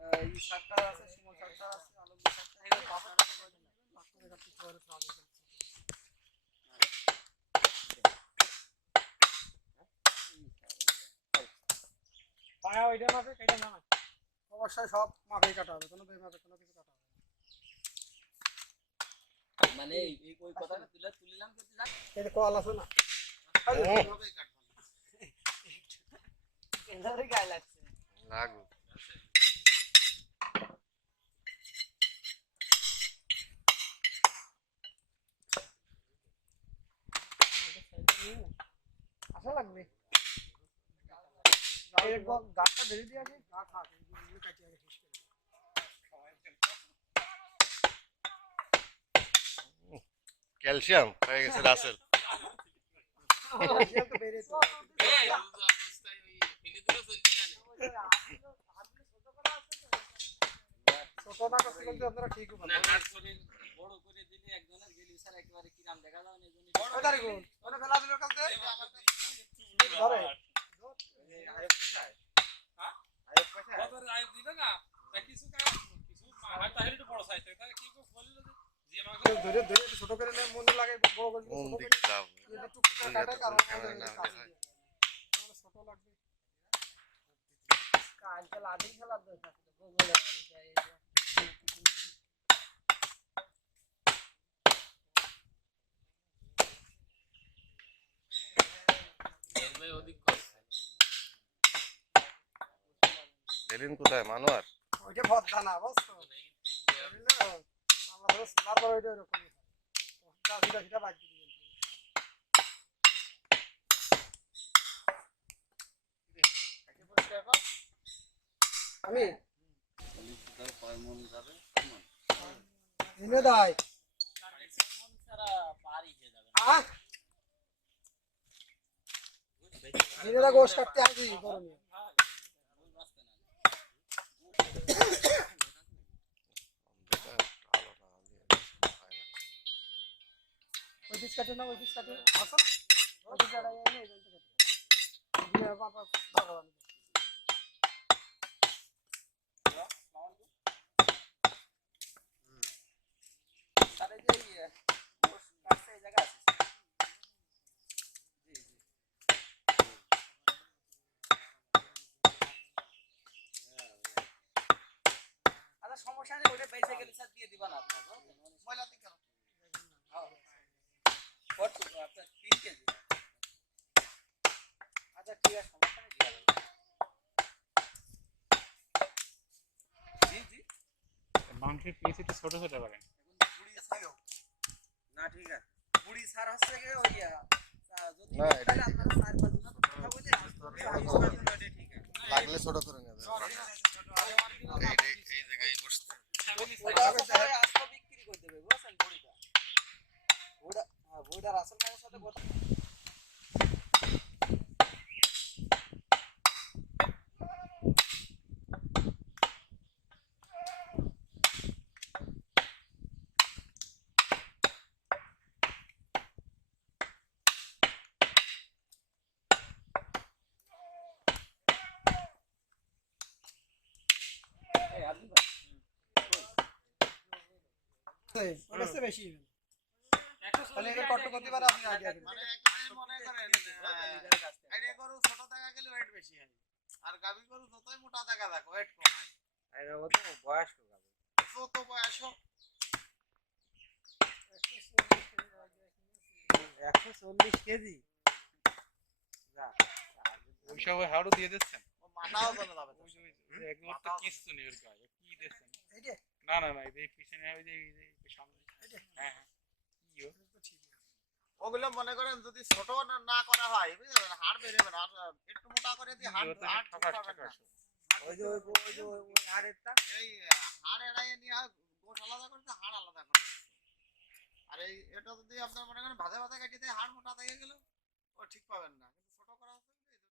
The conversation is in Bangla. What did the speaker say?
এই সরকার আছে, সুমন সরকার আছে, আলমগীর সরকার, এগুলো বাবার কাছে কয়জন আছে? ডাক্তারের কাছে শহরে কাজ আছে। পায়া ওইটা মাপে কেটে না, অবশ্যই সব মাপেই কাটা হবে, কোনো বেমাপে কোনো কিছু কাটা হবে মানে এই ওই কথাটা তুলিলাম করতে যাক, না। এটা কল আছে না, এইভাবেই কাটবো এভাবেই গায়ে লাগছে লাগু আশা লাগবে গাছটা ধরে দিয়ে আসি, গাছ থাক এইগুলো কাটিয়ে আগে শেষ করে ক্যালসিয়াম হয়ে গেছে রাসেল। ক্যালসিয়াম তো বেড়ে তো ছোট না করতে বলতে আপনারা ঠিক হবে না, বড় করে দিলে একজনের গেলি স্যার একেবারে কিরাম দেখা যাবে না, এই জন্য ওই তারিখ ওনে ফেলা দিল কাছে ধরে আয়ব কোথায়? হ্যাঁ? আয়ব কোথায়? বাজারে আইব দিবে না তা কিছু কিছু হয় তাহলে একটু বড় সাইজ থাকে কি বলল যে আমাকে ধরে ধরে একটু ছোট করে নেয়, মনে লাগে বড় করে দিলে কোন ছোট করে দিকে যাব? যদি টুকটুক করে কাটে কারণ ক্যামেরা না হলে হয়। তাহলে ছোট লাগবে। কালকে লাঠি খেলার দোষ আছে বগুড়া বাড়িতে এই যে এর অধিক সেলিম কোথায়? মানোয়ার ওইটা ভদ্দা না বুঝছো, বুঝলে আমরা ধরো সোলার পর ওইটা এরকমই হয়, সিধা সিধা বাদ দিয়ে দিবেন। আমি মন যাবে এনে দাই মন ছাড়া পারি হয়ে যাবে আহ এনে দা গোশ কাটতে আসি গরমে ভুল বাঁচতে না ওই পিস কাটে না, ওই পিস কাটে আসো না, ওই পিস কাটা এনে এই জন্য কাটে দিয়ে বাবা ভগবান আরে যে কাছে এই জায়গা আছে জি জি আচ্ছা সমস্যা নেই, ওটা বেঁচে গেলে স্যার দিয়ে দিবা না আপনার ময়লা দিকে কত আপনার 3 কেজি আচ্ছা ঠিক আছে সমস্যা নেই দিয়ে দেবো জি জি মাংসের পিস একটু ছোট ছোট করেন বুড়ি ছাড় না ঠিক আছে বুড়ি ছাড় হচ্ছে গিয়ে ওই যদি না, এটা তাহলে আপনারা 4-5 জন কথা বলে ঠিক আছে লাগলে ছোট করে নেবে। এই জায়গায় বসতে ওটা সবাই আস্ত বিক্রি করে দেবে বুঝছেন বুড়িটা বুড়া হ্যাঁ বুড়িটার আসল মামার সাথে কথা এই আপনি ওটা সে বেশি তাহলে এর কত কত বার আপনি আইডিয়া দিবেন মানে মনে করেন আইডিয়া গরু ছোট দেখা গেলে ওয়েট বেশি হয় আর গাভী গরু যতই মোটা দেখা যাক ওয়েট কম হয় আরে ও তো বয়স্ক গাবে যত বয়স হোক 140 কেজি যা ওই সব হাড়ু দিয়ে দিচ্ছেন ও মাথাও চলে যাবে তো। একবার তো কিচ্ছু নেই ওর গায়ে কি দিচ্ছেন এই যে না না না এই পিছনে ওই যে এই যে সামনে হ্যাঁ হ্যাঁ কি ও ওগুলো মনে করেন যদি ছোট না করা হয় বুঝলেন হাড় বেরোবে না আর একটু মোটা করে দিয়ে হাড় হাড় ঠকাস ঠকাবে না। ঠকাস ওই যে ওই হাড়েরটা এই হাড় এড়াইয়ে নিয়ে গোশ আলাদা করতে হাড় আলাদা করে আর এই এটা যদি আপনার মনে করেন ভাজা ভাজা কাটিয়ে দিয়ে হাড় মোটা থেকে গেল ও ঠিক পাবেন না